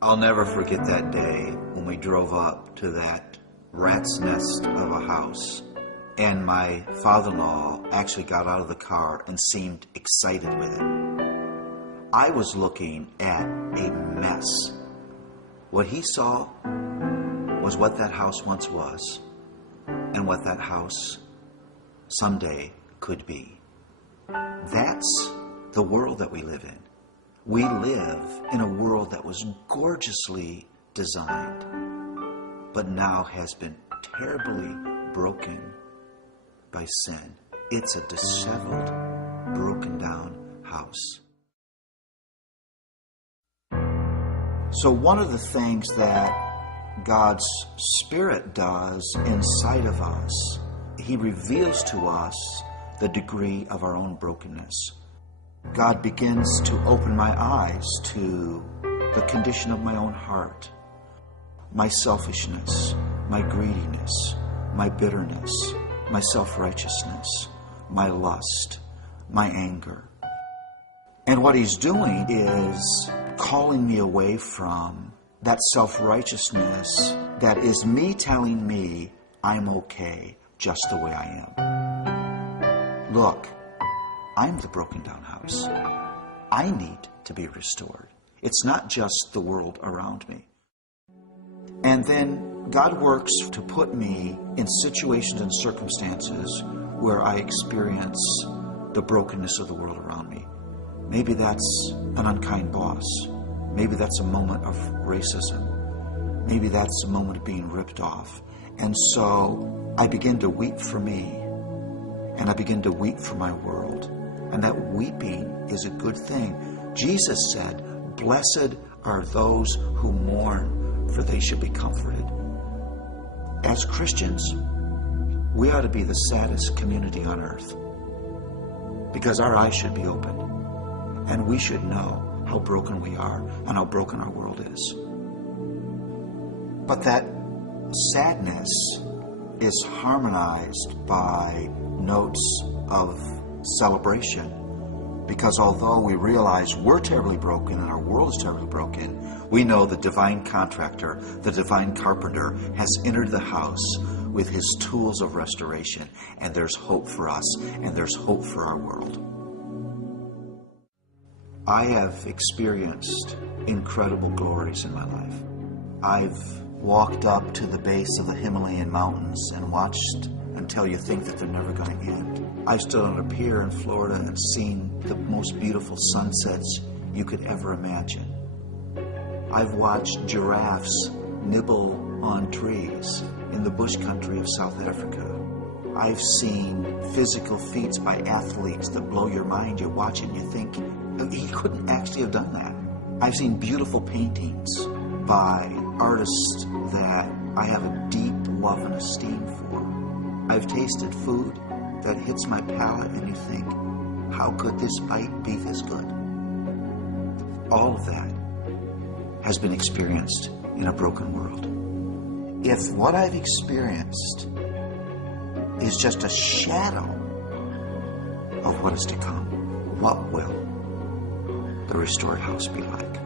I'll never forget that day when we drove up to that rat's nest of a house, and my father-in-law actually got out of the car and seemed excited with it. I was looking at a mess. What he saw was what that house once was and what that house someday could be. That's the world that we live in. We live in a world that was gorgeously designed, but now has been terribly broken by sin. It's a disheveled, broken down house. So one of the things that God's Spirit does inside of us, He reveals to us the degree of our own brokenness. God begins to open my eyes to the condition of my own heart, my selfishness, my greediness, my bitterness, my self-righteousness, my lust, my anger. And what He's doing is calling me away from that self-righteousness that is me telling me I'm okay just the way I am. Look, I'm the broken down house. I need to be restored. It's not just the world around me. And then God works to put me in situations and circumstances where I experience the brokenness of the world around me. Maybe that's an unkind boss. Maybe that's a moment of racism. Maybe that's a moment of being ripped off. And so I begin to weep for me, and I begin to weep for my world. And that weeping is a good thing. Jesus said, "Blessed are those who mourn, for they should be comforted." As Christians, we ought to be the saddest community on earth, because our eyes should be opened, and we should know how broken we are and how broken our world is. But that sadness is harmonized by notes of celebration, because although we realize we're terribly broken and our world is terribly broken, we know the divine contractor, the divine carpenter, has entered the house with his tools of restoration, and there's hope for us, and there's hope for our world. I have experienced incredible glories in my life. I've walked up to the base of the Himalayan mountains and watched until you think that they're never going to end. I've stood on a pier in Florida and seen the most beautiful sunsets you could ever imagine. I've watched giraffes nibble on trees in the bush country of South Africa. I've seen physical feats by athletes that blow your mind. You watch it and you think, he couldn't actually have done that. I've seen beautiful paintings by artists that I have a deep love and esteem for. I've tasted food that hits my palate and you think, how could this bite be this good? All of that has been experienced in a broken world. If what I've experienced is just a shadow of what is to come, what will the restored house be like?